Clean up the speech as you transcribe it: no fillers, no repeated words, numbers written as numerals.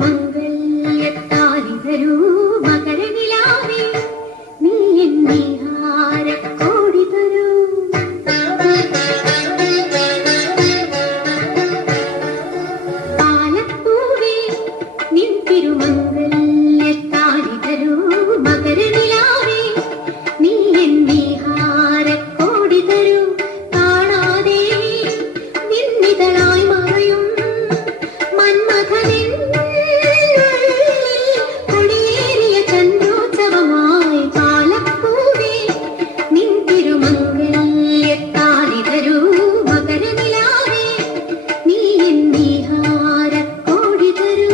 തിരുമംഗല്യത്താലി തരൂ മകരനിലാവേ, നീ എന്നെ ഹാരക്കോടി തരൂ. പാലപ്പൂവേ നിൻ തിരുമംഗല്യത്താലി തരൂ മകരനിലാവേ, നീ എന്നെ ഹാരക്കോടി തരൂ. കാണാതെ നിന്നിതളായി മറയും മന്മഥനിൻ കൊടിയേറിയ ചന്ദ്രോത്സവമായി. പാലപ്പൂവേ നിൻ തിരുമംഗല്യത്താലി തരൂ മകരനിലാവേ, നീ എന്നെ ഹാരക്കോടി തരൂ.